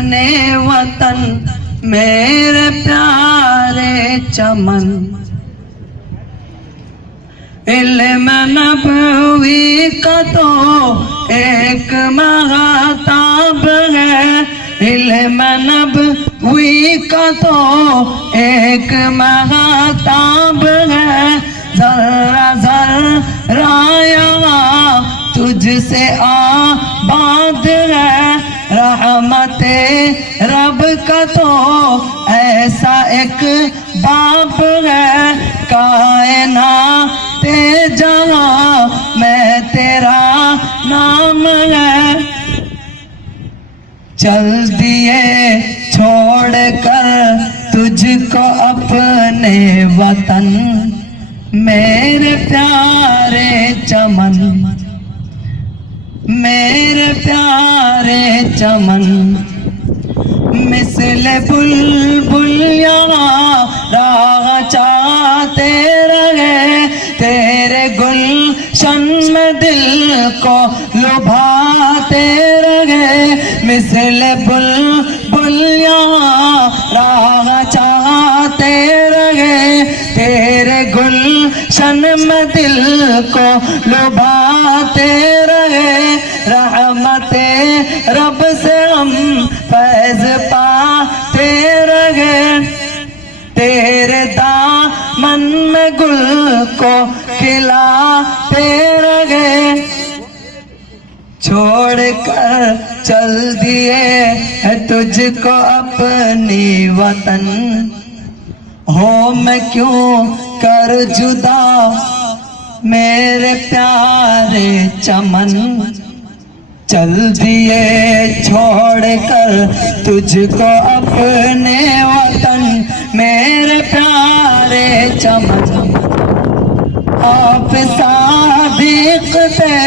अपने वतन मेरे प्यारे चमन। इल्म नबवी का तो एक महताब है, इल्म नबवी का तो एक महताब है। जर्रा जर्रा यहाँ तुझसे आबाद है, रहमते रब का तो ऐसा एक बाप है। कायनाते जहाँ मैं तेरा नाम है, चल दिए छोड़ कर तुझको अपने वतन मेरे प्यारे चमन, मेरे प्यारे चमन। मिसले बुलबुल यहाँ राह चाहते रहे, तेरे गुलशन में दिल को लुभाते रहे। मिसले बुलबुल यहाँ राह चाहते रहे, तेरे गुलशन में दिल को लुभाते रहे। रहमते रब से हम फैज पाते रहे, तेरे दामन में गुल को खिलाते रहे। छोड़ कर चल दिए है तुझको अपनी वतन, हो मैं क्यों कर जुदा मेरे प्यारे चमन। चल दिए छोड़ कर तुझको अपने वतन मेरे प्यारे चमन। आप सादिक थे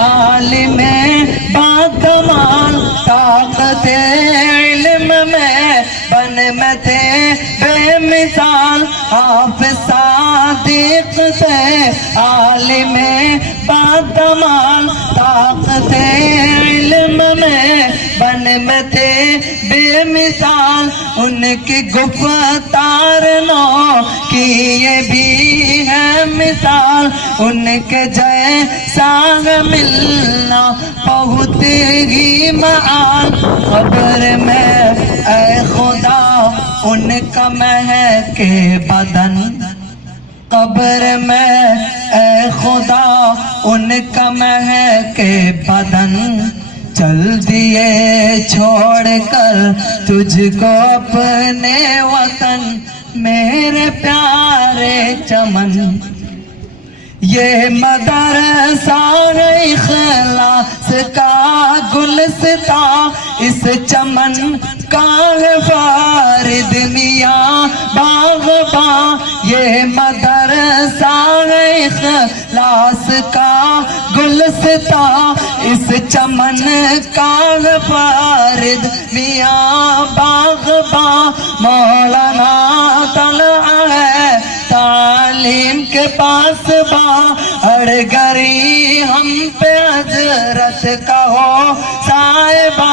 आलिम बाकमाल, ताकत इल्म में बन में थे बेमिसाल। आप सादिक थे आलिम बाकमाल, ताकत इल्म में बन में थे बेमिसाल। उनकी गुफ्तार नो की ये भी है मिसाल, उनके जैसा मिलना बहुत ही महान। कब्र में ऐ खुदा उनका महके बदन, कब्र में ऐ खुदा उनका महके बदन। चल दिए छोड़ कर तुझको अपने वतन मेरे प्यारे चमन। ये मदरसा इखलास का गुलस्ता, इस चमन का फारिद मियां बाग़बा। ये मदरसा इखलास का गुलस्ता, इस चमन का फारिद मियां बाग़बा। मौलाना तलआ है तालीम के पास बा, हर घड़ी हम पे हजरत का हो साहिबा।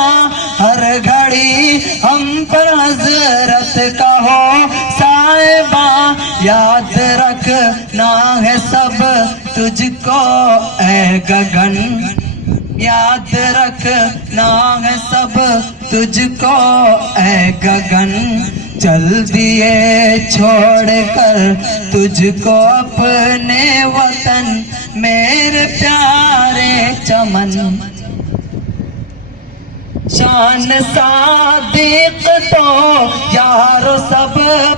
हर घड़ी हम पर हजरत का हो साहिबा। याद रखना है सब तुझको ऐ गगन, याद रखना है सब तुझको ऐ गगन। चल दिए छोड़ कर तुझको अपने वतन मेरे प्यारे चमन। शान सादिक तो यारो सब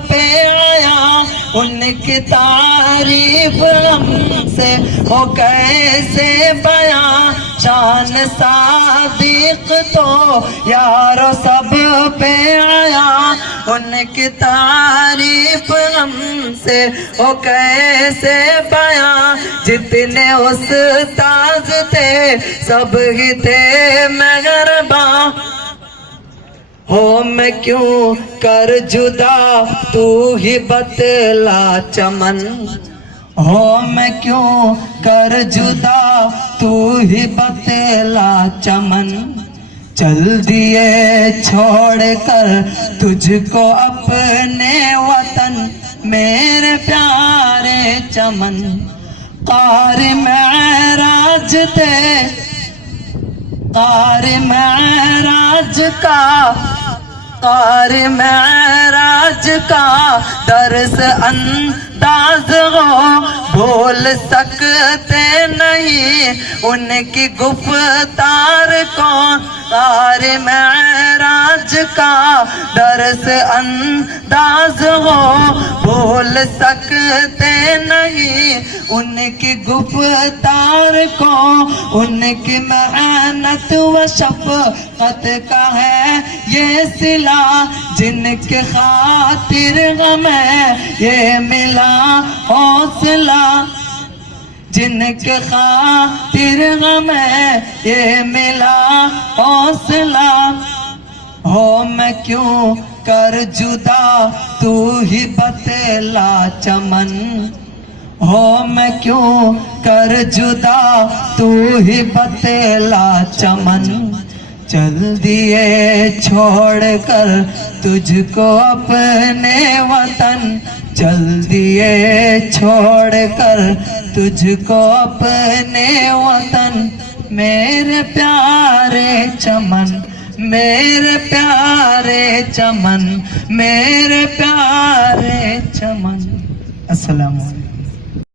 पे आया, उनकी तारीफ हमसे हो कैसे बयां। शान सादिक तो यारो सब पे आया, उनकी तारीफ हमसे हो कैसे बयां। जितने उस्ताद थे सब ही थे मेहरबां, हो मैं क्यों कर जुदा तू ही बतला चमन। हो मैं क्यों कर जुदा तू ही बतला चमन। चल दिए छोड़ कर तुझको अपने वतन, मेरे प्यारे चमन। कार महराज थे, कार महराज का, कार महराज का दर्स अंदाज हो, भूल सकते नहीं उनकी गुफ्तार को। कार महराज का दर्स अंदाज हो, भूल सकते नहीं उनकी गुफ्तार को। उनकी मेहनत व शफ़क़त का है ये सिला, जिनके खातिर हमें ये मिला हौसला, जिनके खातिर हमें ये मिला हौसला। हो मैं क्यों कर जुदा तू ही बतला चमन, हो मैं क्यों कर जुदा तू ही बतला चमन। चल दिए छोड़ कर तुझको अपने वतन, चल दिए छोड़ कर तुझको अपने वतन, मेरे प्यारे चमन, मेरे प्यारे चमन, मेरे प्यारे चमन। अस्सलाम वालेकुम।